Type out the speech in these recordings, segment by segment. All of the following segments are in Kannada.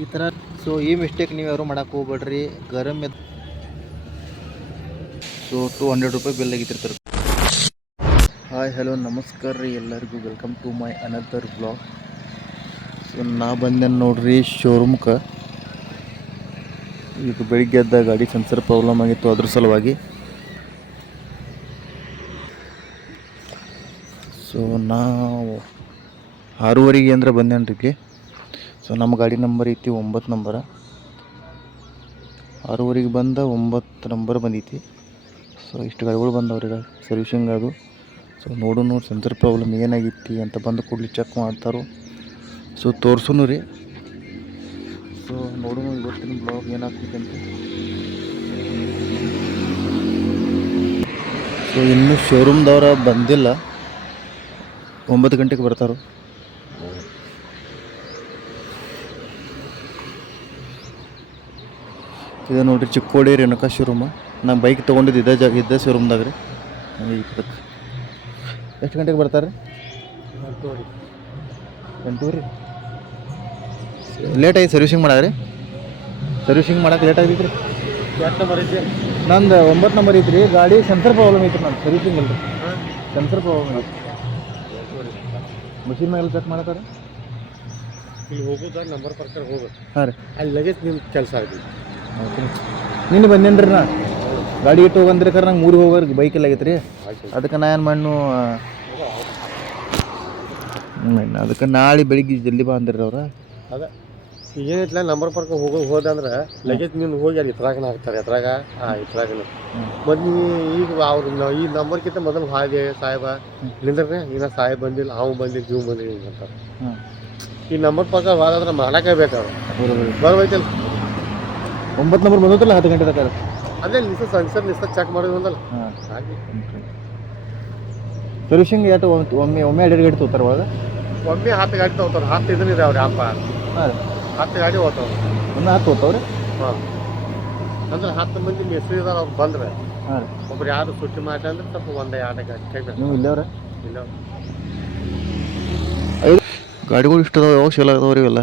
ಈ ಥರ. ಸೊ ಈ ಮಿಸ್ಟೇಕ್ ನೀವು ಯಾರು ಮಾಡೋಕೆ ಹೋಗ್ಬೇಡ್ರಿ. ಗರಮ್ ಸೊ 200 ರೂಪಾಯಿ ಬಿಲ್ ಆಗಿರ್ತಾರೆ. ಹಾಯ್ ಹಲೋ ನಮಸ್ಕಾರ ರೀ ಎಲ್ಲರಿಗೂ. Welcome to my another blog. So ನಾ ಬಂದೆ ನೋಡ್ರಿ ಶೋರೂಮ್ಗೆ. ಈಗ ಬೆಳಿಗ್ಗೆ ಎದ್ದ ಗಾಡಿ ಸೆನ್ಸರ್ ಪ್ರಾಬ್ಲಮ್ ಆಗಿತ್ತು, ಅದ್ರ ಸಲುವಾಗಿ. ಸೊ ನಾವು 6:30 ಅಂದ್ರೆ ಬಂದೇನ್ರಿ ಇಲ್ಲಿ. ಸೊ ನಮ್ಮ ಗಾಡಿ ನಂಬರ್ ಐತಿ 9 ನಂಬರ. 6:30 ಬಂದ 9 ನಂಬರ್ ಬಂದೈತಿ. ಸೊ ಇಷ್ಟು ಗಾಡಿಗಳು ಬಂದವ್ರಿಗೆ ಸರ್ವಿಸಿಂಗ್ ಅದು. ಸೊ ನೋಡೋಣ ಸೆನ್ಸರ್ ಪ್ರಾಬ್ಲಮ್ ಏನಾಗಿತ್ತು ಅಂತ ಬಂದು ಕೂಡಲಿ ಚೆಕ್ ಮಾಡ್ತಾರೋ. ಸೊ ತೋರ್ಸೋನು ರೀ. ಸೊ ನೋಡೋಣ ಇವತ್ತಿನ ಬ್ಲಾಗ್ ಏನಾಗ್ತೈತೆ ಅಂತ. ಸೊ ಇನ್ನೂ ಶೋರೂಮ್ದವ್ರ ಬಂದಿಲ್ಲ, 9 ಗಂಟೆಗೆ ಬರ್ತಾರೋ. ಇದು ನೋಡ್ರಿ ಚಿಕ್ಕೋಡಿ ರೇಣುಕಾ ಶೋರೂಮ. ನಾನು ಬೈಕ್ ತೊಗೊಂಡಿದ್ದು ಇದ್ದ ಶೋರೂಮ್ದಾಗ ರೀ. ಎಷ್ಟು ಗಂಟೆಗೆ ಬರ್ತಾರೆ ರೀ? 8 ರೀ. ಲೇಟ್ ಆಗಿ ಸರ್ವಿಸಿಂಗ್ ಮಾಡಾರಿ. ಸರ್ವಿಸಿಂಗ್ ಮಾಡಕ್ಕೆ ಲೇಟ್ ಆಗೈತೆ ರೀ. ಎಷ್ಟು ನಂಬರ್ ಐತಿ? ನಂದು 9 ನಂಬರ್ ಐತ್ರಿ. ಗಾಡಿ ಸೆನ್ಸರ್ ಪ್ರಾಬ್ಲಮ್ ಐತ್ರಿ. ನಾನು ಸರ್ವಿಸಿಂಗ್ ಇಲ್ರಿ, ಸೆನ್ಸರ್ ಪ್ರಾಬ್ಲಮ್ ಐತಿ. ಮಷಿನ್ ಮೇಲೆ ಚೆಕ್ ಮಾಡತ್ತಾರ. ಇಲ್ಲಿ ಹೋಗೋದ ನಂಬರ್ ಪ್ರಕಾರ ಹೋಗೋದು. ಹಾಂ ರೀ. ಅಲ್ಲಿ ಲಗೇಜ್ ನಿಮ್ಮ ಕೆಲಸ ಆಗಿದೆ. ಓಕೆ. ನಿನ್ನೆ ಬಂದೇನ್ರಿ ನಾ ಗಾಡಿ ಇಟ್ಟು ಹೋಗಂದ್ರಿ. ಕರೆ ನಂಗೆ 3 ಹೋಗೋರಿಗೆ ಬೈಕೆಲ್ಲ ಆಗೈತೆ ರೀ. ಅದಕ್ಕೆ ನಾ ಏನು ಮಣ್ಣು ಅದಕ್ಕೆ ನಾಳೆ ಬೆಳಿಗ್ಗೆ ಜಲ್ದಿ ಬಾ ಅಂದ್ರಿ ಅವ್ರ. ಅದ ಏನೈತಿಲ್ಲ ನಂಬರ್ ಪ್ರಕಾರ ಹೋದಂದ್ರೆ ಲಗೇಜ್ ನೀನು ಹೋಗಿ ಅಲ್ಲಿ ಇತ್ರಾಗನ ಹಾಕ್ತಾರೆ. ಎತ್ರಾಗ ಇತ್ರಾಗನ ಮತ್ತು ನೀವು ಈಗ ಅವ್ರು ಈ ನಂಬರ್ಕಿಂತ ಮೊದಲು ಹಾಗೆ ಸಾಹೇಬ ನಿಂದ್ರೆ ಇನ್ನ ಸಾಹೇಬ್ ಬಂದಿಲ್ಲ, ಅವು ಬಂದಿಲ್ಲ, ಜೀವ ಬಂದಿಲ್ಲ ಹಿಂಗೆ ಅಂತಾರೆ. ಈ ನಂಬರ್ ಪ್ರಕಾರ ಹೋದಾದ್ರೆ ಮಾಡಕ್ಕೆ ಬೇಕಾದ್ರೆ ಬರ್ಬೇಕಲ್ಲ. 9 ನಂಬರ್ ಬಂದತ್ತಲ್ಲ 10 ಗಂಟೆ ತನಕ. ಅದೇ ಸೆನ್ಸರ್ ಚೆಕ್ ಮಾಡೋದು ಒಂದಲ್ಲ. ಹಾಗೆ ಸರ್ವಿಸಿಂಗ್ ಎಷ್ಟು ಒಮ್ಮೆ 2 ಗಾಡಿ ತೊಗೋತಾರೆ ಅವಾಗ. ಒಮ್ಮೆ 10 ಗಾಡಿ ತೊಗೋತಾರೆ. 10 ಇದನ್ನ ಅವ್ರಿ ಅಪ್ಪ. ಹಾಂ ರೀ. 10 ಗಾಡಿ ಹೋಗ್ತಾವ್ರಿ. ಒಮ್ಮೆ 10 ಹೋಗ್ತಾವ್ರಿ. ಹಾಂ ಅಂದ್ರೆ 10 ಮಂದಿ ಮೆಸ್ರಿ ಇದಾರೆ. ಅವ್ರು ಬಂದ್ರೆ ಹಾಂ ರೀ. ಒಬ್ರು ಯಾರು ಸುಟ್ಟಿ ಮಾಡಿ ಅಂದ್ರೆ ಸ್ವಲ್ಪ 1-2 ಗಾಡಿ ಕೈಬೇಕು. ನೀವು ಇಲ್ಲವ್ರ ಇಲ್ಲ ಗಾಡಿಗಳು ಇಷ್ಟ ಅದಾವ. ಯಾವಾಗ ಸೇಲ್ ಆಗ್ತಾವ ರೀ ಇವೆಲ್ಲ?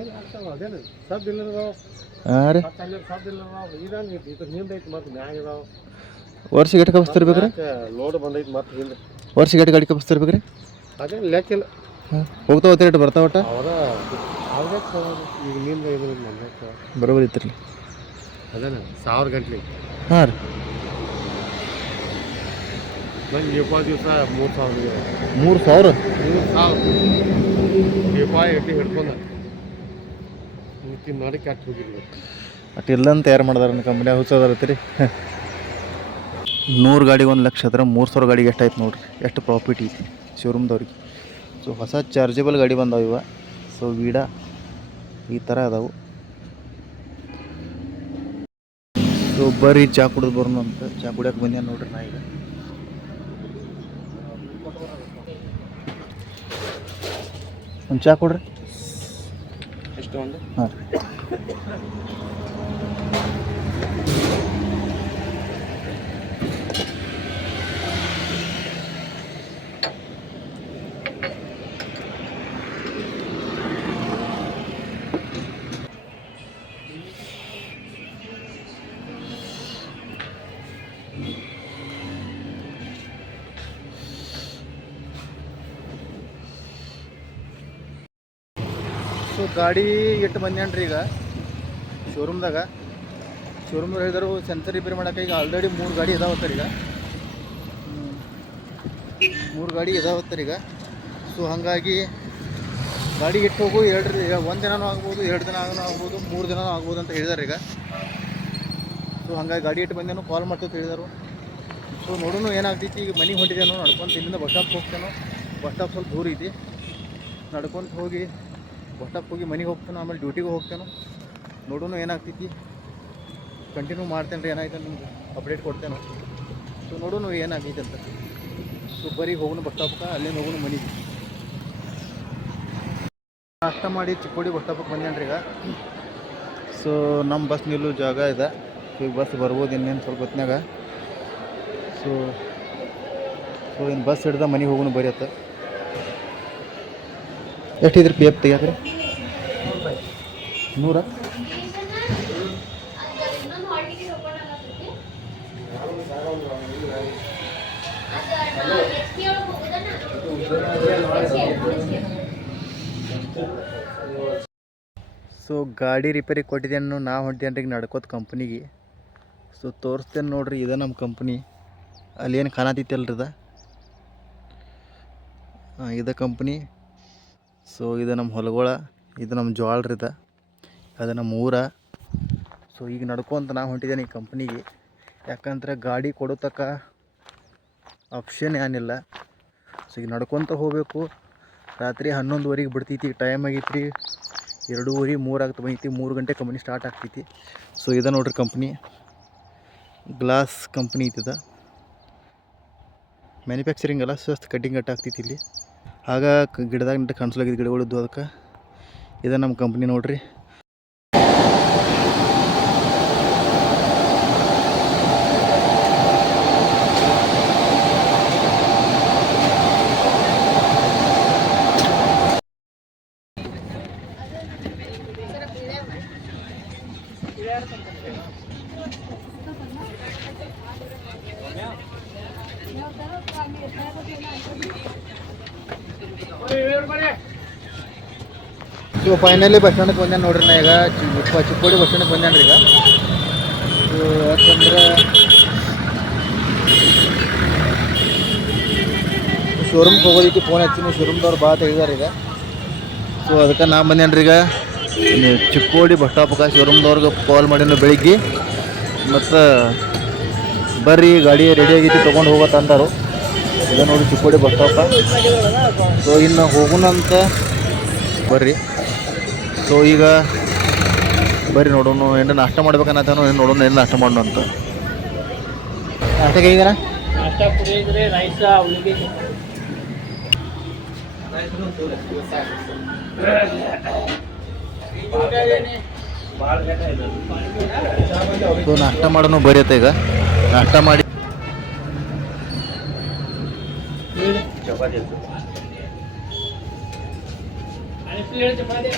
ಏನು ಆಗ್ತಾವ ಅದೇನು ಸಬ್ ಇಲ್ಲದಾವ. ಹಾಂ ರೀ. ಸಬ್ ಇಲ್ಲದಾವ. ಇದಂಗೆ ಇದ್ರ ಹಿಂದೆ ಐತಿ ಮತ್ತು ಮ್ಯಾಗ ಇದಾವ. ವರ್ಷಕ್ಕೆ ಎಷ್ಟು ಕಪಿಸ್ತಿರ್ಬೇಕ್ರಿ? ಲೋಡ್ ಬಂದೈತಿ ಮತ್ತು ಹಿಂದೆ ವರ್ಷಕ್ಕೆ ಎಷ್ಟು ಗಾಡಿ ಕಪಿಸ್ತಿರ್ಬೇಕ್ರಿ? ಅದೇನು ಲೆಕ್ಕಿಲ್ಲ. ಹೋಗ್ತಾವ ರೇಟ್ ಬರ್ತಾವ ಒಟ್ಟ ಅವರ ಅವ್ರೇ ಈಗ ನಿಂದ ಇದು ಬರೋಬರಿ ಇತ್ತು. ಅದೇನು 1000 ಗಂಟ್ಲೆ. ಹಾಂ ರೀ. ನಂಗೆ ದೀಪಾವಳಿ ದಿವಸ 3000. 3000 ದೀಪಾವಳಿ ಎಟ್ಟಿ ಹಿಡ್ಕೊಂಡ ನೋಡಿ ಕೆಟ್ಟ ಹೋಗಿದ್ವಿ. ಅಟ್ಟು ಇಲ್ಲಂತ ತಯಾರು ಮಾಡಿದಾರೆ ನನ್ನ ಕಂಪ್ನಿ. ಹುಚ್ಚದಾರತ್ತೀರಿ. 100 ಗಾಡಿಗೆ 1 ಲಕ್ಷ ಆದ್ರೆ 3000 ಗಾಡಿಗೆ ಎಷ್ಟಾಯ್ತು ನೋಡ್ರಿ. ಎಷ್ಟು ಪ್ರಾಫಿಟ್ ಐತಿ ಶೋರೂಮ್ದವ್ರಿಗೆ. ಸೊ ಹೊಸ ಚಾರ್ಜಬಲ್ ಗಾಡಿ ಬಂದಾವ ಇವ. ಸೊ ವೀಡಾ ಈ ಥರ ಅದಾವು. ಸೊ ಬರ್ರಿ ಚಾ ಕುಡಿದು ಬರೋಣ ಅಂತ. ಚಾ ಕುಡಿಯೋಕೆ ಬಂದ್ಯಾನ ನೋಡ್ರಿ ನಾ ಈಗ. ಒಂದು ಚಾ ಕೊಡ್ರಿ. ಎಷ್ಟು ಒಂದು? ಹಾಂ. ಸೊ ಗಾಡಿ ಎಷ್ಟು ಬಂದ್ಯಾನ್ರಿ ಈಗ ಶೋರೂಮ್ದಾಗ. ಶೋರೂಮ್ದಾಗ ಹೇಳಿದ್ರು ಸೆನ್ಸರ್ ರಿಪೇರಿ ಮಾಡೋಕೆ. ಈಗ ಆಲ್ರೆಡಿ 3 ಗಾಡಿ ಇದಾವತ್ತಾರೆ ಈಗ. 3 ಗಾಡಿ ಇದಾವತ್ತಾರೆ ಈಗ. ಸೊ ಹಾಗಾಗಿ ಗಾಡಿ ಇಟ್ಟು ಹೋಗು 1 ದಿನನೂ ಆಗ್ಬೋದು, 2 ದಿನ ಆಗ್ಬೋದು, 3 ದಿನನೂ ಆಗ್ಬೋದು ಅಂತ ಹೇಳಿದಾರೆ ಈಗ. ಸೊ ಹಾಗಾಗಿ ಗಾಡಿ ಇಟ್ಟು ಬಂದೇನೋ ಕಾಲ್ ಮಾಡ್ತೇವೆ ಹೇಳಿದರು. ಸೊ ನೋಡೋಣ ಏನಾಗ್ತೈತಿ. ಈಗ ಮನೆಗೆ ಹೊಂಟಿದ್ದೇನೋ ನಡ್ಕೊಂತ. ಇಲ್ಲಿಂದ ಬಸ್ ಸ್ಟಾಪ್ ಹೋಗ್ತೇನೋ. ಬಸ್ ಸ್ಟಾಪ್ ಸ್ವಲ್ಪ ದೂರ ಐತಿ. ನಡ್ಕೊಂತ ಹೋಗಿ ಬಸ್ ಸ್ಟಾಪ್ ಹೋಗಿ ಮನೆಗೆ ಹೋಗ್ತಾನೋ. ಆಮೇಲೆ ಡ್ಯೂಟಿಗೆ ಹೋಗ್ತೇನೋ. ನೋಡೋಣ ಏನಾಗ್ತೈತಿ. ಕಂಟಿನ್ಯೂ ಮಾಡ್ತೇನೆ ರೀ. ಏನಾಯ್ತು ನಿಮ್ಗೆ ಅಪ್ಡೇಟ್ ಕೊಡ್ತೇನೋ. ಸೊ ನೋಡೋಣ ಏನಾಗೈತೆ ಅಂತ. ಸೊ ಬರೀ ಹೋಗೋಣ ಬಸ್ ಸ್ಟಾಪ್ಗೆ. ಅಲ್ಲಿಂದ ಹೋಗೋಣ ಮನೆಗೆ. ನಾಷ್ಟ ಮಾಡಿ ಚಿಕ್ಕೋಡಿ ಬಸ್ ಸ್ಟಾಪಿಗೆ ಬಂದೇನ್ರಿ ಈಗ. ಸೊ ನಮ್ಮ ಬಸ್ ನಿಲ್ಲೋ ಜಾಗ ಇದೆ. ಸೊ ಈಗ ಬಸ್ ಬರ್ಬೋದು ಇನ್ನೇನು ಸ್ವಲ್ಪ ಹೊತ್ನಾಗ. ಸೊ ಇನ್ನು ಬಸ್ ಹಿಡ್ದ ಮನೆಗೆ ಹೋಗೋಣ ಬರೀ ಅತ್ತ. ಎಷ್ಟಿದ್ರಿ ಪಿ ಎಫ್ ತೆಗಿಯಾಕ್ರಿ? ನೂರ ಸೊ ಗಾಡಿ ರಿಪೇರಿ ಕೊಟ್ಟಿದ್ದೇನು ನಾ ಹೊಂಟೇನ್ರಿ ಈಗ ನಡ್ಕೋತ ಕಂಪ್ನಿಗೆ. ಸೊ ತೋರಿಸ್ತೇನೆ ನೋಡ್ರಿ, ಇದು ನಮ್ಮ ಕಂಪ್ನಿ. ಅಲ್ಲಿ ಏನು ಕಾಣತಿತ್ತಲ್ರಿ ಇದು ಕಂಪ್ನಿ. ಸೊ ಇದು ನಮ್ಮ ಹೊಲಗಳ, ಇದು ನಮ್ಮ ಜ್ವಾಳ್ರಿ ಅದು ನಮ್ಮ ಊರ. ಸೊ ಈಗ ನಡ್ಕೊಂತ ನಾ ಹೊಂಟಿದ್ದೇನೆ ಈ ಕಂಪ್ನಿಗೆ. ಯಾಕಂದ್ರೆ ಗಾಡಿ ಕೊಡೋ ತನಕ ಆಪ್ಷನ್ ಏನಿಲ್ಲ. ಸೊ ಈಗ ನಡ್ಕೊತ ಹೋಗಬೇಕು. ರಾತ್ರಿ 11:30ಗೆ ಬಿಡ್ತೈತಿ. ಈಗ ಟೈಮ್ ಆಗೈತಿ 2:30 3 ಆಗ್ತಾ ಬಂದೈತಿ. 3 ಗಂಟೆ ಕಂಪ್ನಿ ಸ್ಟಾರ್ಟ್ ಆಗ್ತೈತಿ. ಸೊ ಇದು ನೋಡ್ರಿ ಕಂಪ್ನಿ, ಗ್ಲಾಸ್ ಕಂಪ್ನಿ ಐತದ. ಮ್ಯಾನುಫ್ಯಾಕ್ಚರಿಂಗ್ ಅಲ್ಲ, ಸ್ವಸ್ಥ ಕಟ್ಟಿಂಗ್ ಕಟ್ ಆಗ್ತೈತಿ ಇಲ್ಲಿ. ಆಗ ಗಿಡದಾಗ ಕಾಣಿಸ್ಲಾಗಿದ್ದು ಗಿಡಗಳಿದ್ದು, ಅದಕ್ಕೆ ಇದು ನಮ್ಮ ಕಂಪ್ನಿ ನೋಡ್ರಿ. ಸೊ ಫೈನಲಿ ಬಸ್ ಸ್ಟ್ಯಾಂಡ್ಗೆ ಬಂದೇನು ನೋಡ್ರಿ. ನಾ ಈಗ ಚಿಕ್ಕೋಡಿ ಬಸ್ ಸ್ಟ್ಯಾಂಡ್ಗೆ ಬಂದೇನ್ರಿ ಈಗ. ಸೊ ಯಾಕಂದ್ರೆ ಶೋರೂಮ್ಗೆ ಹೋಗೋದಕ್ಕೆ ಫೋನ್ ಹಚ್ಚಿನಿ, ಶೋರೂಮ್ದವ್ರು ಭಾಳ ತೆಗಿದಾರೆ ಈಗ. ಸೊ ಅದಕ್ಕೆ ನಾ ಬಂದೇನ್ರಿ ಈಗ ಚಿಕ್ಕೋಡಿ ಬಸ್ ಸ್ಟಾಪ್ಗೆ. ಶೋರೂಮ್ದವ್ರಿಗೆ ಕಾಲ್ ಮಾಡಿನ ಬೆಳಿಗ್ಗೆ, ಮತ್ತು ಬರ್ರಿ ಗಾಡಿ ರೆಡಿ ಆಗೈತಿ ತೊಗೊಂಡು ಹೋಗೋತ ಅಂದರು. ಈಗ ನೋಡಿ ಚಿಕ್ಕೋಡಿ ಬಸ್ ಸ್ಟಾಪ. ಸೊ ಇನ್ನು ಹೋಗೋಣಂತ ಬರ್ರಿ. ಸೊ ಈಗ ಬರ್ರಿ ನೋಡೋಣ, ಏನು ನಾಷ್ಟ ಮಾಡ್ಬೇಕನ್ನತ್ತಾನೋ, ಏನು ನೋಡೋಣ ಏನು ನಾಷ್ಟ ಮಾಡೋಣ ಅಂತ. ನಾಷ್ಟಕ್ಕೆ ಹೇಗಿದಾರ? ನಾಷ್ಟ ಪುರಿ ಇದ್ರೆ ರೈಸ್ ಅವನಿಗೆ ಸೊ ನಾಷ್ಟ ಮಾಡೋಣ ಬರ್ರಿ ಅಂತ. ಈಗ ನಾಷ್ಟ ಮಾಡಿ ಚಪಾತಿ ಚಪಾತಿ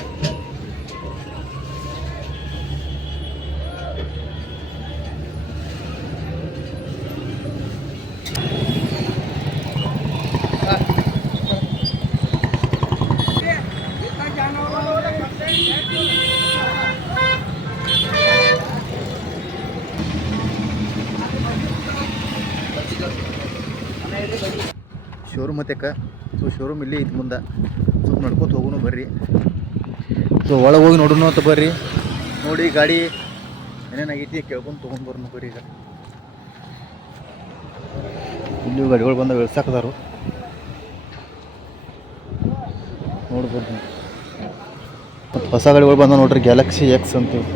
ಶೋರೂಮ್ ಹತ್ತಕ್ಕ. ಸೊ ಶೋರೂಮ್ ಇಲ್ಲೇ ಐತಿ ಮುಂದೆ. ಸ್ವಲ್ಪ ನಡ್ಕೊತ ಹೋಗೋಣ ಬರ್ರಿ. ಸೊ ಒಳಗೆ ಹೋಗಿ ನೋಡೋಣ ಅಂತ ಬರ್ರಿ. ನೋಡಿ ಗಾಡಿ ಏನೇನಾಗೈತಿ ಕೇಳ್ಕೊಂಡು ತೊಗೊಂಡು ಬರೋಣ ಬರ್ರಿ. ಈಗ ಇಲ್ಲಿ ಗಾಡಿಗಳು ಬಂದ ಇಳ್ಸಾಕದಾರು ನೋಡ್ಬೋದು. ಮತ್ತು ಹೊಸ ಗಾಡಿಗಳು ಬಂದ ನೋಡ್ರಿ, ಗ್ಯಾಲಕ್ಸಿ ಎಕ್ಸ್ ಅಂತೀವಿ.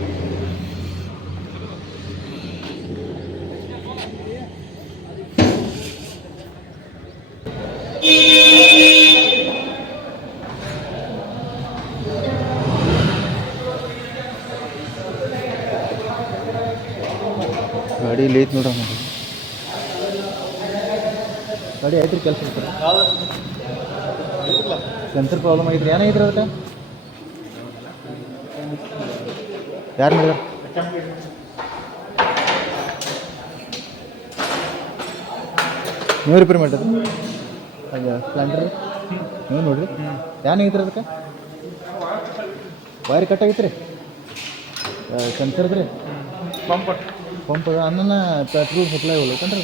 ಗಾಡಿ ಇಲ್ಲಿ ಐತಿ ನೋಡ್ರಿ. ಗಾಡಿ ಐತ್ರಿ ಕೆಲಸ ಇರ್ತಾರೆ. ಸೆನ್ಸರ್ ಪ್ರಾಬ್ಲಮ್ ಐತ್ರಿ. ಏನಾಗೈತ್ರಿ ಅದಕ್ಕೆ? ಯಾರು ಮಾಡಿದಾರೆ? ನೀವು ರಿಪೇರ್ ಮಾಡಿರಿ? ಅದು ಸ್ಪ್ಲೆಂಡರ್ ನೀವು ನೋಡಿರಿ. ಏನಾಗೈತ್ರಿ ಅದಕ್ಕೆ? ವೈರ್ ಕಟ್ ಆಗೈತ್ರಿ. ಸೆನ್ಸರ್ದ್ರಿ ಪಂಪ್ ಅನ್ನನ ಪೆಟ್ರೋಲ್ ಸಪ್ಲೈ ಹೋಗ್ಲೈತನ್ರಿ.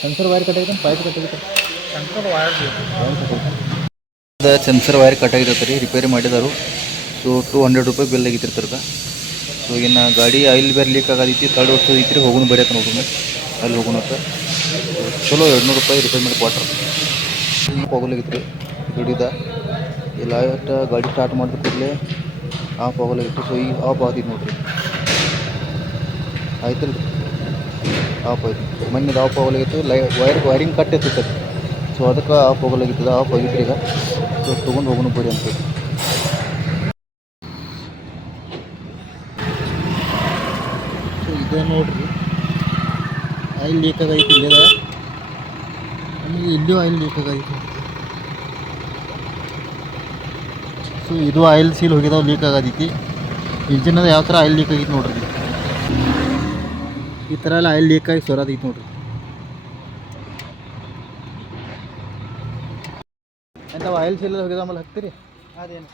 ಸೆನ್ಸರ್ ವೈರ್ ಕಟ್ ಆಗೈತೆ, ಪೈಪ್ ಕಟ್ ಆಗೈತೆ. ಸೆನ್ಸರ್ ವೈರ್ ಕಟ್ ಆಗೈತೆ ರೀ, ರಿಪೇರಿ ಮಾಡಿದಾರು. ಸೊ 200 ರೂಪಾಯಿ ಬಿಲ್ ಆಗೈತ್ರಿ ತರ್ಕ. ಸೊ ಇನ್ನು ಗಾಡಿ ಆಯಿಲ್ ಬೇರೆ ಲೀಕ್ ಆಗೈತಿ, ತರ್ಡ್ ವರ್ಷ ಐತ್ರಿ. ಹೋಗೋಣ ಬರೀ ಅಂತ ನೋಡ್ರಿ, ಅಲ್ಲಿ ಹೋಗೋಣ ಚಲೋ 200 ರೂಪಾಯಿ ರಿಪೇರಿ ಮಾಡಿ ಕ್ವಾಟ್ರ್ ಹೋಗ್ಲಾಗಿತ್ತು ರೀ. ದುಡಿದ ಇಲ್ಲ ಗಾಡಿ ಸ್ಟಾರ್ಟ್ ಮಾಡಿದ್ರೆ ಆಫ್ ಹೋಗ್ಲಾಗಿತ್ತು. ಸೊ ಈಗ ಆಫ್ ಆಗ್ತಿತ್ತು ನೋಡ್ರಿ. ಆಯ್ತಲ್ಲ ರೀ, ಆಫ್ ಆಯ್ತು. ಮೊನ್ನೆ ಆಫ್ ಹೋಗ್ಲಾಗಿತ್ತು, ವೈರಿಂಗ್ ಕಟ್ ಇತ್ತು. ಸೊ ಅದಕ್ಕೆ ಆಫ್ ಹೋಗ್ಲಾಗಿತ್ತದ, ಆಫ್ ಆಗಿತ್ತು ಈಗ. ಸೊ ತೊಗೊಂಡು ಹೋಗೋಣ ಬರೀ ಅಂತ. ಸೊ ಇದೆ ನೋಡ್ರಿ, ಆಯಿಲ್ ಲೀಕ್ ಆಗೈತಿ ಇಲ್ಲದ. ಆಮೇಲೆ ಇಲ್ಲೂ ಆಯಿಲ್ ಲೀಕ್ ಆಗೈತಿ. ಸೊ ಇದು ಆಯಿಲ್ ಸೀಲ್ ಹೋಗಿದಾವೆ, ಲೀಕ್ ಆಗತೈತಿ. ಇಂಜಿನದ ಯಾವ ಥರ ಆಯಿಲ್ ಲೀಕ್ ಆಗೈತಿ ನೋಡ್ರಿ. ಈ ಥರ ಎಲ್ಲ ಆಯಿಲ್ ಲೀಕ್ ಆಗಿ ಸೊರದೈತಿ ನೋಡ್ರಿ. ಎಂಥವು ಆಯಿಲ್ ಸೀಲ್ ಹೋಗಿದ ಆಮೇಲೆ ಹಾಕ್ತೀರಿ? ಅದೇನು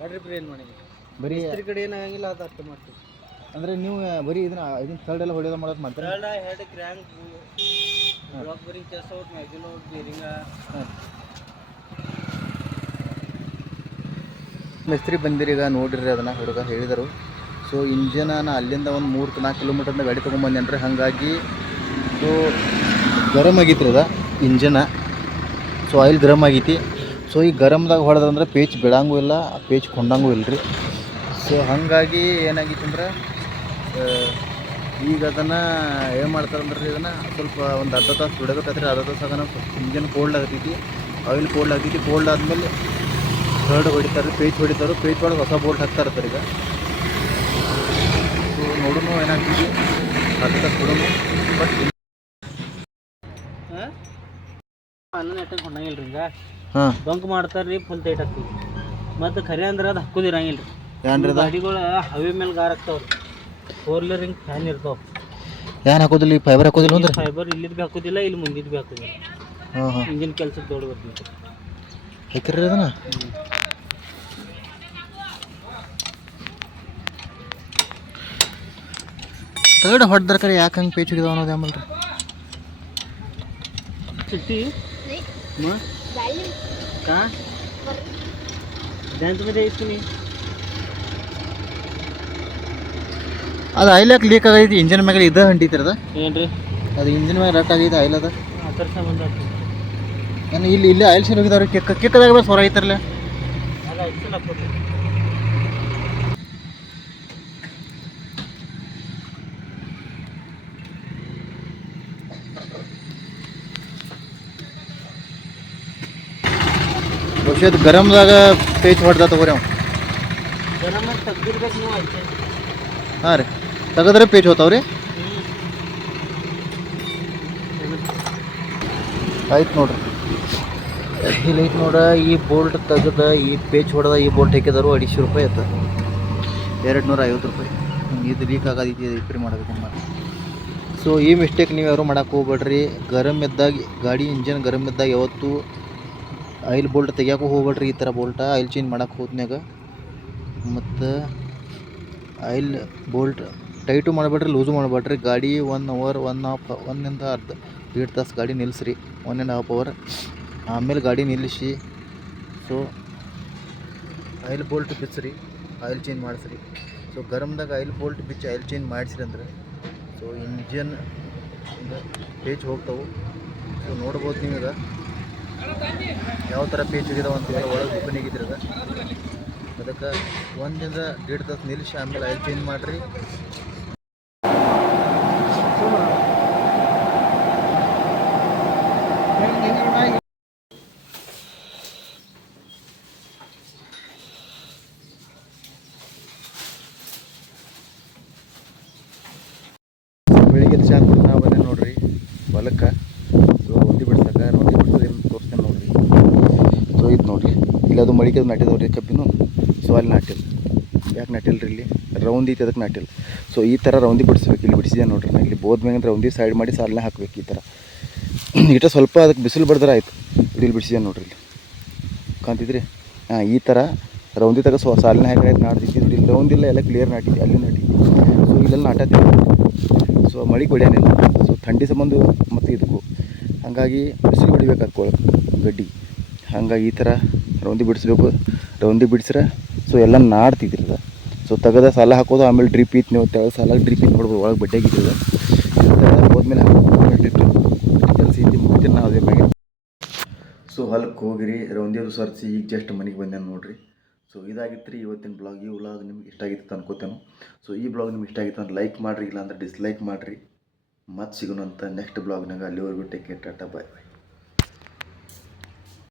ಗಾಡಿ ಬ್ರೇನ್ ಮಾಡಿದ್ವಿ ಬರೀ ಇದ್ರ ಕಡೆ ಏನಾಗಂಗಿಲ್ಲ ಅದು ಅರ್ಥ ಮಾಡ್ತೀವಿ. ಅಂದರೆ ನೀವು ಬರೀ ಇದನ್ನ ಥರ್ಡ್ ಎಲ್ಲ ಹೊಡೆಯೋದು ಮಾಡೋದು ಮಾಡ್ತಾರೆ. ಹೆಡ್ ಕ್ರ್ಯಾಂಕ್ ಬ್ಲಾಕ್ ಬರಿಂಗ್ ಚೆಸ್ ಔಟ್ ಮ್ಯಾಗ್ಜಿನ್ ಔಟ್ ಬೇರಿಂಗ. ಮಿಸ್ತ್ರಿ ಬಂದಿರಿ ಈಗ ನೋಡಿರಿ, ಅದನ್ನು ಹುಡುಗ ಹೇಳಿದರು. ಸೊ ಇಂಜನ ಅಲ್ಲಿಂದ ಒಂದು 3-4 ಕಿಲೋಮೀಟರ್ನ ಗಾಡಿ ತೊಗೊಂಬಂದೇನ್ರಿ. ಹಾಗಾಗಿ ಸೊ ಗರಮ್ ಆಗೈತಿ ಅದ ಇಂಜನ. ಸೊ ಆಯಿಲ್ ಗರಮ್ ಆಗೈತಿ. ಸೊ ಈ ಗರಮ್ದಾಗ ಹೊಡೆದಂದ್ರೆ ಪೇಚ್ ಬಿಡಂಗೂ ಇಲ್ಲ, ಪೇಚ್ ಕೊಂಡಂಗೂ ಇಲ್ಲ ರೀ. ಸೊ ಹಾಗಾಗಿ ಏನಾಗಿತ್ತು ಅಂದ್ರೆ ಈಗ ಅದನ್ನು ಏನು ಮಾಡ್ತಾರಂದ್ರೆ ಇದನ್ನು ಸ್ವಲ್ಪ ಒಂದು ಅರ್ಧ ತಾಸು ಬಿಡಬೇಕಾದ್ರೆ ಅರ್ಧ ತಾಸು ಆಗೋಣ ಇಂಜನ್ ಕೋಲ್ಡ್ ಆಗ್ತೈತಿ, ಆಯಿಲ್ ಕೋಲ್ಡ್ ಆಗ್ತೈತಿ. ಕೋಲ್ಡ್ ಆದಮೇಲೆ ಥರ್ಡ್ ಹೊಡಿತಾರೆ, ಪೇಚ್ ಹೊಡಿತಾರೆ. ಪೇಚ್ ಒಳಗೆ ಹೊಸ ಬೋಲ್ಟ್ ಹಾಕ್ತಾ ಇರ್ತಾರೆ ಈಗ. ಸೊ ನೋಡೋಣ ಏನಾಗ್ತೈತಿ, ಅರ್ಧ ತಾಸು ಬಿಡೋಣ. ಬಟ್ ಅನ್ನ ನೆಟ್ಟಗೆ ಹೊಂಡಂಗಿಲ್ಲ ರೀ. ಹಿಂಗೆ ಹಾಂ ಬಂಕ್ ಮಾಡ್ತಾರೆ ರೀ, ಫುಲ್ ಟೈಟ್ ಆಗ್ತೀವಿ. ಮತ್ತು ಖರೆ ಅಂದ್ರೆ ಅದು ಹಾಕೋದಿರಂಗಿಲ್ಲ ರೀ. ಏನ್ರಿ ಅದು ಗಾಡಿಗಳು ಹವೆ ಮೇಲೆ ಗಾರ್ ಆಗ್ತಾವೆ ರೀ. 4 ವೀಲರ್ ಹಿಂಗೆ ಫ್ಯಾನ್ ಇರ್ತಾವೆ. ಏನು ಹಾಕೋದಿಲ್ಲ, ಈ ಫೈಬರ್ ಹಾಕೋದಿಲ್ಲ ಅಂದ್ರೆ? ಫೈಬರ್ ಇಲ್ಲಿದ್ ಭೀ ಹಾಕೋದಿಲ್ಲ, ಇಲ್ಲಿ ಮುಂದಿದ್ ಭೀ ಹಾಕೋದಿಲ್ಲ. ಹಾಂ ಹಾಂ ಇಂಜಿನ್ ಕೆಲ್ಸಕ್ಕೆ ದೊಡ್ಡ ಬರ್ತೀವಿ. ಹಾಕಿರಿ ಅದನ್ನು. ತಗಡ ಹೊಡೆದ್ರೆ ಯಾಕೆ ಹಂಗೆ ಪೇಚ್ ಹೋಗಿದಾವ ಅನ್ನೋದು ಆಮೇಲೆ ರೀ. चिट्टी मग का ಡ್ಯಾನ್ಸ್मध्ये ಇತ್ತು ನೀ ಅದು ಆಯಿಲ್ ಯಾಕೆ ಲೀಕ್ ಆಗೈತಿ ಇಂಜಿನ್ ಮ್ಯಾಗ? ಇದು ಹೊಂಟಿತಿರದ ಏನ್ರಿ ಅದು ಇಂಜಿನ್ ಮ್ಯಾಗ ರಟ್ ಆಗೈತಿ ಆಯಿಲ್. ಅದ ಅದರ ಸಂಬಂಧ ನಾನು ಇಲ್ಲಿ ಆಯಿಲ್ ಸೀಲ್ ಹೋಗಿದಾವ್ರಿ. ಕಿಕ್ಕದಾಗ ಬಸ್ ಹೊರ ಐತಾರಲ್ಲ, ಅದು ಐಸಲ್ ಹಾಕೋದು. ಬಹುಶಃ ಗರಮ್ದಾಗ ಪೇಚ್ ಹೊಡೆದ ತಗೋರಿ ಅವ. ಗರಂ ತೆಗ್ದಿರ್ಬೇಕು ನೀವು ಐತೆ. ಹಾಂ ರೀ, ತೆಗೆದ್ರೆ ಪೇಚ್ ಹೋತಾವ್ರಿ. ಆಯ್ತು ನೋಡ್ರಿ, ಇಲ್ಲಿ ಐತೆ ನೋಡ. ಈ ಬೋಲ್ಟ್ ತೆಗೆದ ಈ ಪೇಚ್ ಹೊಡೆದ ಈ ಬೋಲ್ಟ್ ಹಾಕಿದರು 250 ರೂಪಾಯಿ ಆಯ್ತು, 250 ರೂಪಾಯಿ. ಇದು ಲೀಕ್ ಆಗೋದೈತಿ, ರಿಪೇರಿ ಮಾಡಬೇಕು ಮಾಡಿ. ಸೊ ಈ ಮಿಸ್ಟೇಕ್ ನೀವು ಯಾರು ಮಾಡೋಕೆ ಹೋಗ್ಬೇಡ್ರಿ. ಗರಮ್ ಇದ್ದಾಗ ಗಾಡಿ ಇಂಜನ್ ಗರಮ್ ಇದ್ದಾಗ ಯಾವತ್ತೂ ಆಯಿಲ್ ಬೋಲ್ಟ್ ತೆಗಿಯೋಕ್ಕೂ ಹೋಗ್ಬೇಡ್ರಿ. ಈ ಥರ ಬೋಲ್ಟ ಆಯಿಲ್ ಚೇಂಜ್ ಮಾಡೋಕೆ ಹೋದ್ಮ್ಯಾಗ ಮತ್ತು ಆಯಿಲ್ ಬೋಲ್ಟ್ ಟೈಟು ಮಾಡಬೇಡ್ರಿ, ಲೂಸು ಮಾಡಬೇಡ್ರಿ. ಗಾಡಿ 1 ಅವರ್ 1.5 ಅರ್ಧ 1.5 ತಾಸು ಗಾಡಿ ನಿಲ್ಲಿಸ್ರಿ, 1.5 ಅವರ್. ಆಮೇಲೆ ಗಾಡಿ ನಿಲ್ಲಿಸಿ ಸೊ ಆಯಿಲ್ ಬೋಲ್ಟ್ ಬಿಚ್ಚಿರಿ, ಆಯಿಲ್ ಚೇಂಜ್ ಮಾಡಿಸ್ರಿ. ಸೊ ಗರಮ್ದಾಗ ಆಯಿಲ್ ಬೋಲ್ಟ್ ಬಿಚ್ಚಿ ಆಯಿಲ್ ಚೇಂಜ್ ಮಾಡಿಸ್ರಿ ಅಂದ್ರೆ ಸೊ ಇಂಜನ್ ಪೇಚ್ ಹೋಗ್ತಾವೆ. ಸೊ ನೋಡ್ಬೋದು ನೀವೀಗ ಯಾವ ಥರ ಪೇಚ್ ಹೋಗಿದಾವೆ ಅಂತೀವಲ್ಲ, ಒಳಗೆ ಓಪನ್ ಆಗಿದ್ರದ. ಅದಕ್ಕೆ 1.5 ತಾಸು ನಿಲ್ಲಿಸಿ ಆಮೇಲೆ ಆಯಿಲ್ ಚೇಂಜ್ ಮಾಡಿರಿ. ಬೆಳಿಗ್ಗೆ ಚಾ ಕುಡಿದು ನಾವು ಬಂದೆ ನೋಡ್ರಿ ಹೊಲಕ್ಕೆ. ಸೊ ರೌಂದಿ ಬಿಡ್ಸಕ್ಕೆ ಏನು ತೋರಿಸ್ತೇನೆ ನೋಡ್ರಿ. ಸೊ ಇದು ನೋಡ್ರಿ, ಇಲ್ಲಿ ಅದು ಮಳಿಕೆ ನಾಟಿದವ್ರಿ ಕಬ್ಬಿನು. ಸೊ ಅಲ್ಲಿ ನಾಟಿಲ್ಲ. ಯಾಕೆ ನಾಟಿಲ್ಲ ರೀ? ಇಲ್ಲಿ ರೌಂದಿ ಐತೆ, ಅದಕ್ಕೆ ನಾಟಿಲ್ಲ. ಸೊ ಈ ಥರ ರೌಂದಿ ಬಿಡಿಸ್ಬೇಕು. ಇಲ್ಲಿ ಬಿಡಿಸಿದೆ ನೋಡ್ರಿ, ನಾನು ಇಲ್ಲಿ ಬೋದ್ಮ್ಯಾಗ ರೌಂದಿ ಸೈಡ್ ಮಾಡಿ ಸಾಲನ್ನ ಹಾಕ್ಬೇಕು. ಈ ಥರ ಇಟ ಸ್ವಲ್ಪ ಅದಕ್ಕೆ ಬಿಸಿಲು ಬಡ್ದ್ರೆ ಆಯ್ತು. ಇಲ್ಲಿ ಬಿಡಿಸಿದೆ ನೋಡ್ರಿ, ಇಲ್ಲಿ ಕಾಣ್ತಿದ್ರಿ? ಹಾಂ, ಈ ಥರ ರೌಂದಿ ತಗ ಸಾಲಿನ ಹಾಕಿ ನಾಡ್ತಿದ್ವಿ. ಇಲ್ಲಿ ರೌಂದಿಲ್ಲ, ಎಲ್ಲ ಕ್ಲಿಯರ್ ನಾಟಿದ್ವಿ, ಅಲ್ಲಿ ನಾಟಿದ್ವಿ. ಸೊ ಇಲ್ಲೆಲ್ಲ ನಾಟತ್ತೀವಿ. ಸೊ ಮಳೆ ಕೊಡ್ಯಾನಿಲ್ಲ. ಸೊ ಥಂಡಿ ಸಂಬಂಧ ಮತ್ತು ಇದಕ್ಕೂ ಹಾಗಾಗಿ ಬಿಸಿಲು ಹೊಡಿಬೇಕು ಅದಕ್ಕೆ ಗಡ್ಡಿ. ಹಾಗಾಗಿ ಈ ಥರ ರೌಂದಿ ಬಿಡಿಸ್ಬೇಕು. ರೌಂದಿ ಬಿಡಿಸ್ರೆ ಸೊ ಎಲ್ಲ ನಾಡ್ತಿದ್ರದ. ಸೊ ತೆಗೆದ ಸಾಲ ಹಾಕೋದು, ಆಮೇಲೆ ಡ್ರಿಪ್ ಇತ್ತು. ನೀವು ತೆಗೆದ ಸಾಲ ಡ್ರಿಪ್ ಇತ್ತು ನೋಡ್ಬೋದು, ಒಳಗೆ ಬಡ್ಡೆಗಿದ್ದದ. ಹೋದ್ಮೇಲೆ ಹಾಕೋದು ಡ್ರಿಪ್ ಕೆಲಸ ಇದ್ದು ಮುಗ್ತೀನಿ ನಾವು ಅದೇ ಮ್ಯಾಗೆ. ಸೊ ಹೊಲಕ್ಕೆ ಹೋಗಿರಿ, ರೌಂದಿ ಅದು ಸರ್ಸಿ ಈಗ ಜಸ್ಟ್ ಮನೆಗೆ ಬಂದೆ ನೋಡ್ರಿ. ಸೊ ಇದಾಗಿತ್ತು ರೀ ಇವತ್ತಿನ ಬ್ಲಾಗ್. ಈ ವ್ಲಾಗ್ ನಿಮ್ಗೆ ಇಷ್ಟ ಆಗಿತ್ತು ಅನ್ಕೋತೇನೆ. ಸೊ ಈ ಬ್ಲಾಗ್ ನಿಮ್ಗೆ ಇಷ್ಟ ಆಗಿತ್ತು ಅಂದ್ರೆ ಲೈಕ್ ಮಾಡಿರಿ, ಇಲ್ಲಾಂದ್ರೆ ಡಿಸ್ಲೈಕ್ ಮಾಡಿರಿ. ಮತ್ತೆ ಸಿಗೋಣ ಅಂತ ನೆಕ್ಸ್ಟ್ ಬ್ಲಾಗ್ನಾಗ. ಅಲ್ಲಿವರೆಗೂ ಟೇಕ್ ಕೇರ್, ಟಾಟಾ, ಬಾಯ್ ಬಾಯ್.